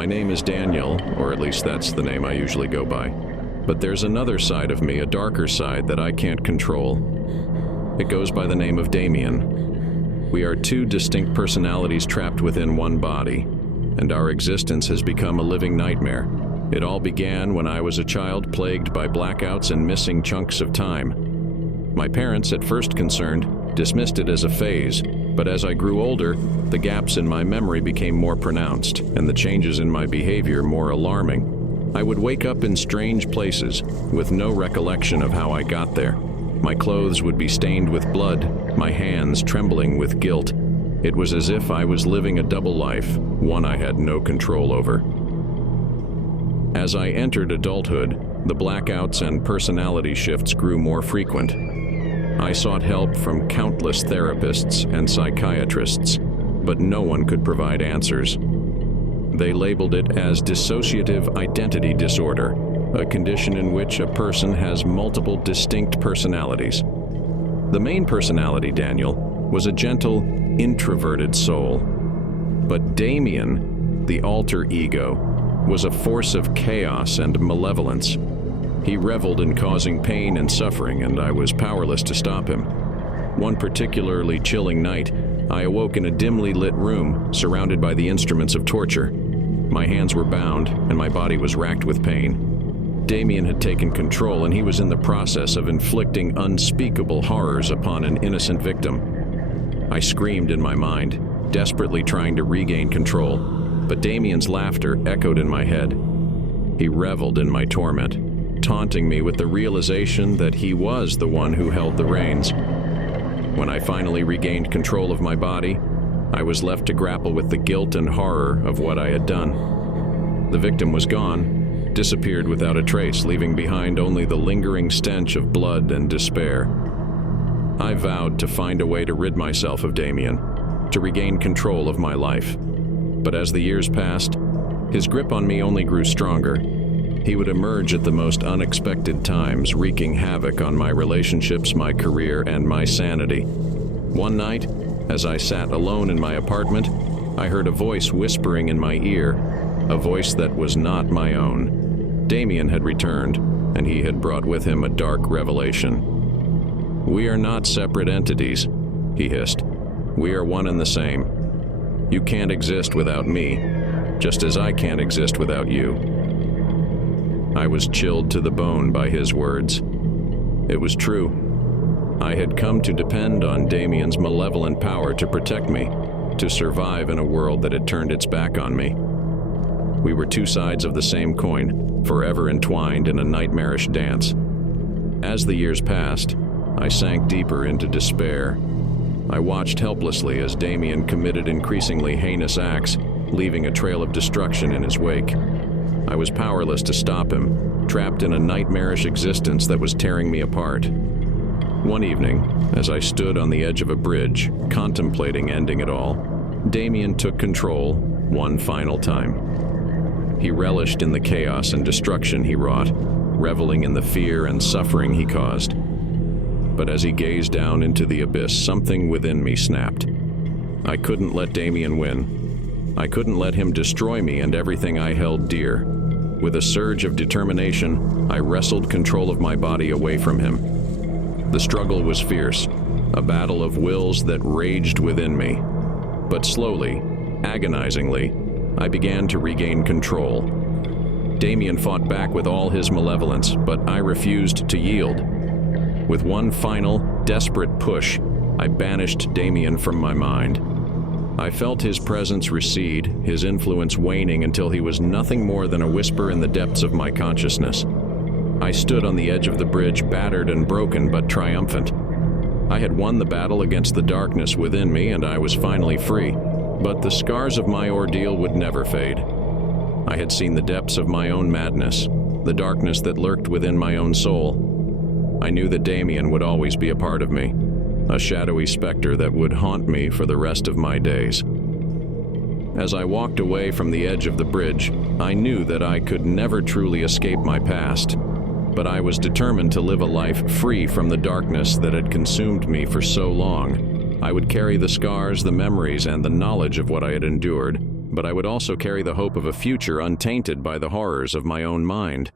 My name is Daniel, or at least that's the name I usually go by. But there's another side of me, a darker side that I can't control. It goes by the name of Damien. We are two distinct personalities trapped within one body, and our existence has become a living nightmare. It all began when I was a child plagued by blackouts and missing chunks of time. My parents, at first concerned, dismissed it as a phase, but as I grew older, the gaps in my memory became more pronounced, and the changes in my behavior more alarming. I would wake up in strange places, with no recollection of how I got there. My clothes would be stained with blood, my hands trembling with guilt. It was as if I was living a double life, one I had no control over. As I entered adulthood, the blackouts and personality shifts grew more frequent. I sought help from countless therapists and psychiatrists, but no one could provide answers. They labeled it as dissociative identity disorder, a condition in which a person has multiple distinct personalities. The main personality, Daniel, was a gentle, introverted soul. But Damien, the alter ego, was a force of chaos and malevolence. He reveled in causing pain and suffering, and I was powerless to stop him. One particularly chilling night, I awoke in a dimly lit room, surrounded by the instruments of torture. My hands were bound, and my body was racked with pain. Damien had taken control, and he was in the process of inflicting unspeakable horrors upon an innocent victim. I screamed in my mind, desperately trying to regain control, but Damien's laughter echoed in my head. He reveled in my torment, taunting me with the realization that he was the one who held the reins. When I finally regained control of my body, I was left to grapple with the guilt and horror of what I had done. The victim was gone, disappeared without a trace, leaving behind only the lingering stench of blood and despair. I vowed to find a way to rid myself of Damien, to regain control of my life. But as the years passed, his grip on me only grew stronger. He would emerge at the most unexpected times, wreaking havoc on my relationships, my career, and my sanity. One night, as I sat alone in my apartment, I heard a voice whispering in my ear, a voice that was not my own. Damien had returned, and he had brought with him a dark revelation. "We are not separate entities," he hissed. "We are one and the same. You can't exist without me, just as I can't exist without you." I was chilled to the bone by his words. It was true. I had come to depend on Damien's malevolent power to protect me, to survive in a world that had turned its back on me. We were two sides of the same coin, forever entwined in a nightmarish dance. As the years passed, I sank deeper into despair. I watched helplessly as Damien committed increasingly heinous acts, leaving a trail of destruction in his wake. I was powerless to stop him, trapped in a nightmarish existence that was tearing me apart. One evening, as I stood on the edge of a bridge, contemplating ending it all, Damien took control one final time. He relished in the chaos and destruction he wrought, reveling in the fear and suffering he caused. But as he gazed down into the abyss, something within me snapped. I couldn't let Damien win. I couldn't let him destroy me and everything I held dear. With a surge of determination, I wrestled control of my body away from him. The struggle was fierce, a battle of wills that raged within me. But slowly, agonizingly, I began to regain control. Damien fought back with all his malevolence, but I refused to yield. With one final, desperate push, I banished Damien from my mind. I felt his presence recede, his influence waning until he was nothing more than a whisper in the depths of my consciousness. I stood on the edge of the bridge, battered and broken, but triumphant. I had won the battle against the darkness within me, and I was finally free. But the scars of my ordeal would never fade. I had seen the depths of my own madness, the darkness that lurked within my own soul. I knew that Damien would always be a part of me, a shadowy specter that would haunt me for the rest of my days. As I walked away from the edge of the bridge, I knew that I could never truly escape my past, but I was determined to live a life free from the darkness that had consumed me for so long. I would carry the scars, the memories, and the knowledge of what I had endured, but I would also carry the hope of a future untainted by the horrors of my own mind.